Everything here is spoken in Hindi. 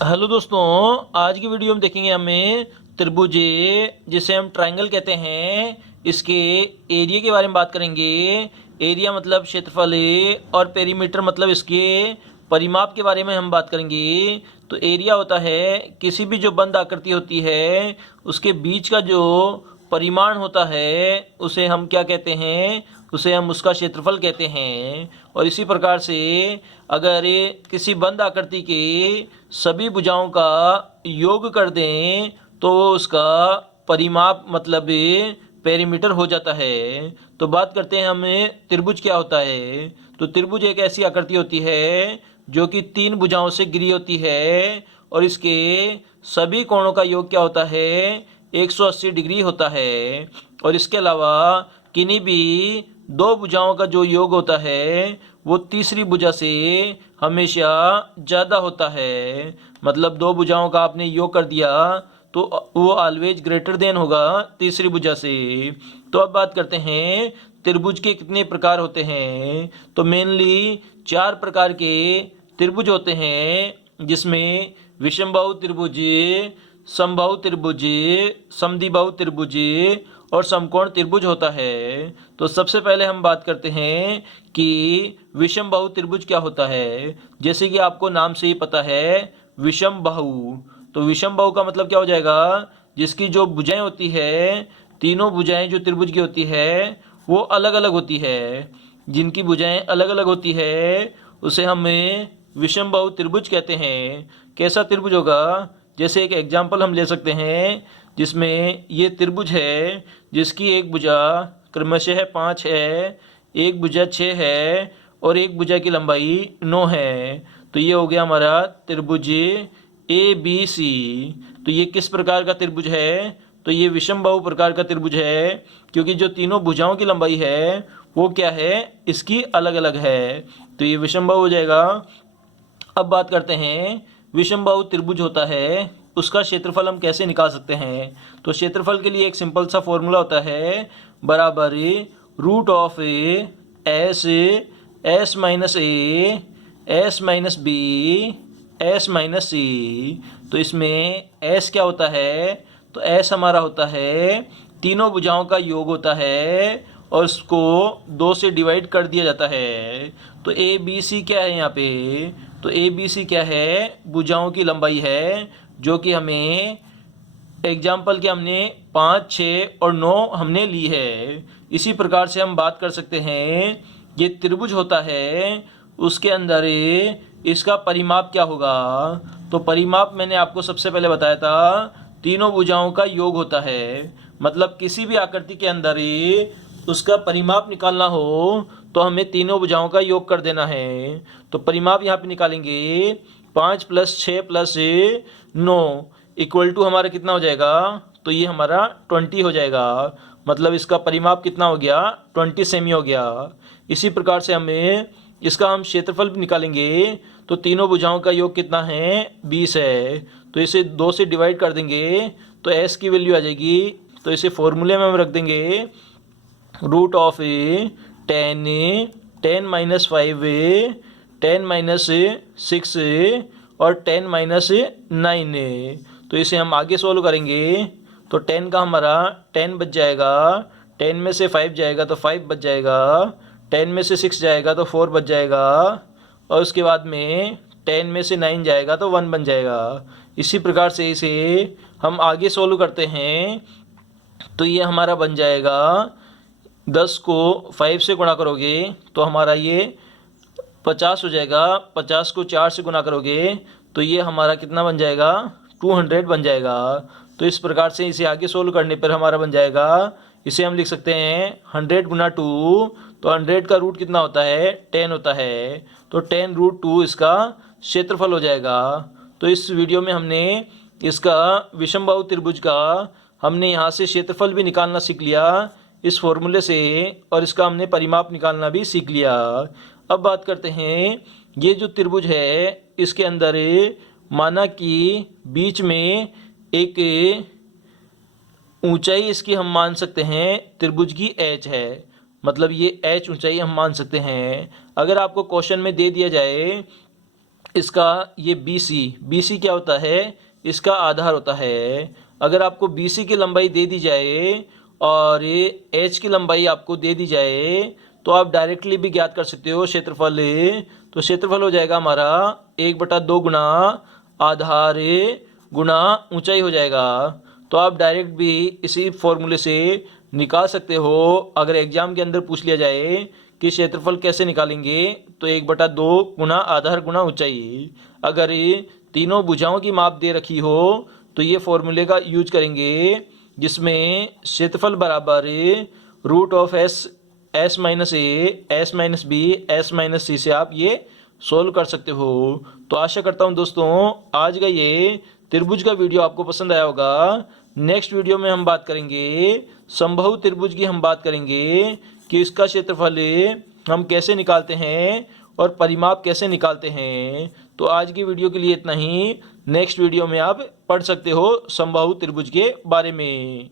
हेलो दोस्तों, आज की वीडियो में देखेंगे हमें त्रिभुज जिसे हम ट्रायंगल कहते हैं, इसके एरिया के बारे में बात करेंगे। एरिया मतलब क्षेत्रफल और पेरीमीटर मतलब इसके परिमाप के बारे में हम बात करेंगे। तो एरिया होता है किसी भी जो बंद आकृति होती है उसके बीच का जो परिमाण होता है उसे हम क्या कहते हैं, उसे हम उसका क्षेत्रफल कहते हैं। और इसी प्रकार से अगर किसी बंद आकृति के सभी भुजाओं का योग कर दें तो उसका परिमाप मतलब पेरीमीटर हो जाता है। तो बात करते हैं हमें त्रिभुज क्या होता है। तो त्रिभुज एक ऐसी आकृति होती है जो कि तीन भुजाओं से घिरी होती है और इसके सभी कोणों का योग क्या होता है, 180 डिग्री होता है। और इसके अलावा किन्हीं भी दो भुजाओं का जो योग होता है वो तीसरी भुजा से हमेशा ज़्यादा होता है। मतलब दो भुजाओं का आपने योग कर दिया तो वो ऑलवेज ग्रेटर देन होगा तीसरी भुजा से। तो अब बात करते हैं त्रिभुज के कितने प्रकार होते हैं। तो मेनली 4 प्रकार के त्रिभुज होते हैं, जिसमें विषमबाहु त्रिभुज, समबाहु त्रिभुज, समद्विबाहु त्रिभुज और समकोण त्रिभुज होता है। तो सबसे पहले हम बात करते हैं कि विषमबाहु त्रिभुज क्या होता है। जैसे कि आपको नाम से ही पता है विषमबाहु। तो विषमबाहु का मतलब क्या हो जाएगा, जिसकी जो भुजाएं होती है, तीनों भुजाएं जो त्रिभुज की होती है वो अलग अलग होती है। जिनकी भुजाएं अलग अलग होती है उसे हम विषमबाहु त्रिभुज कहते हैं। कैसा त्रिभुज होगा, जैसे एक एग्जाम्पल हम ले सकते हैं जिसमें ये त्रिभुज है जिसकी एक भुजा क्रमशः 5 है, एक भुजा 6 है और एक भुजा की लंबाई 9 है। तो ये हो गया हमारा त्रिभुज ABC। तो ये किस प्रकार का त्रिभुज है, तो ये विषमबाहु प्रकार का त्रिभुज है, क्योंकि जो तीनों भुजाओं की लंबाई है वो क्या है, इसकी अलग अलग है। तो ये विषमबाहु हो जाएगा। अब बात करते हैं विषमबाहु त्रिभुज होता है उसका क्षेत्रफल हम कैसे निकाल सकते हैं। तो क्षेत्रफल के लिए एक सिंपल सा फॉर्मूला होता है, बराबर root of S S minus A S minus B S minus C. तो इसमें एस क्या होता है, तो एस हमारा होता है तीनों भुजाओं का योग होता है और उसको 2 से डिवाइड कर दिया जाता है। तो ए बी सी क्या है यहाँ पे, तो ए बी सी क्या है, भुजाओं की लंबाई है, जो कि हमें एग्जाम्पल के हमने 5, 6 और 9 हमने ली है। इसी प्रकार से हम बात कर सकते हैं ये त्रिभुज होता है उसके अंदर इसका परिमाप क्या होगा। तो परिमाप मैंने आपको सबसे पहले बताया था, तीनों भुजाओं का योग होता है। मतलब किसी भी आकृति के अंदर उसका परिमाप निकालना हो तो हमें तीनों भुजाओं का योग कर देना है। तो परिमाप यहाँ पे निकालेंगे, 5 + 6 + 9 इक्वल टू हमारा कितना हो जाएगा, तो ये हमारा 20 हो जाएगा। मतलब इसका परिमाप कितना हो गया, 20 सेमी हो गया। इसी प्रकार से हमें इसका हम क्षेत्रफल भी निकालेंगे। तो तीनों भुजाओं का योग कितना है, 20 है। तो इसे 2 से डिवाइड कर देंगे तो एस की वैल्यू आ जाएगी। तो इसे फॉर्मूले में हम रख देंगे, रूट ऑफ 10 10 - 5 10 - 6 और 10 - 9। तो इसे हम आगे सोल्व करेंगे तो 10 का हमारा 10 बच जाएगा, 10 में से 5 जाएगा तो 5 बच जाएगा, 10 में से 6 जाएगा तो 4 बच जाएगा और उसके बाद में 10 में से 9 जाएगा तो 1 बन जाएगा। इसी प्रकार से इसे हम आगे सोल्व करते हैं तो ये हमारा बन जाएगा, 10 को 5 से गुणा करोगे तो हमारा ये 50 हो जाएगा, 50 को 4 से गुना करोगे तो ये हमारा कितना बन जाएगा, 200 बन जाएगा। तो इस प्रकार से इसे आगे सोल्व करने पर हमारा बन जाएगा, इसे हम लिख सकते हैं 100 × 2। तो 100 का रूट कितना होता है, 10 होता है। तो 10√2 इसका क्षेत्रफल हो जाएगा। तो इस वीडियो में हमने इसका विषमबाहु त्रिभुज का हमने यहाँ से क्षेत्रफल भी निकालना सीख लिया इस फॉर्मूले से, और इसका हमने परिमाप निकालना भी सीख लिया। अब बात करते हैं ये जो त्रिभुज है इसके अंदर माना कि बीच में एक ऊंचाई इसकी हम मान सकते हैं त्रिभुज की h है। मतलब ये h ऊंचाई हम मान सकते हैं। अगर आपको क्वेश्चन में दे दिया जाए इसका ये BC क्या होता है, इसका आधार होता है। अगर आपको BC की लंबाई दे दी जाए और ये H की लंबाई आपको दे दी जाए तो आप डायरेक्टली भी ज्ञात कर सकते हो क्षेत्रफल। तो क्षेत्रफल हो जाएगा हमारा 1/2 गुना आधार गुना ऊंचाई हो जाएगा। तो आप डायरेक्ट भी इसी फॉर्मूले से निकाल सकते हो। अगर एग्जाम के अंदर पूछ लिया जाए कि क्षेत्रफल कैसे निकालेंगे तो 1/2 गुना आधार गुना ऊंचाई। अगर ये तीनों भुजाओं की माप दे रखी हो तो ये फॉर्मूले का यूज करेंगे, जिसमें क्षेत्रफल बराबर √S S - B S - C से आप ये सोल्व कर सकते हो। तो आशा करता हूँ दोस्तों आज का ये त्रिभुज का वीडियो आपको पसंद आया होगा। नेक्स्ट वीडियो में हम बात करेंगे समबाहु त्रिभुज की, हम बात करेंगे कि इसका क्षेत्रफल हम कैसे निकालते हैं और परिमाप कैसे निकालते हैं। तो आज की वीडियो के लिए इतना ही। नेक्स्ट वीडियो में आप पढ़ सकते हो समबाहु त्रिभुज के बारे में।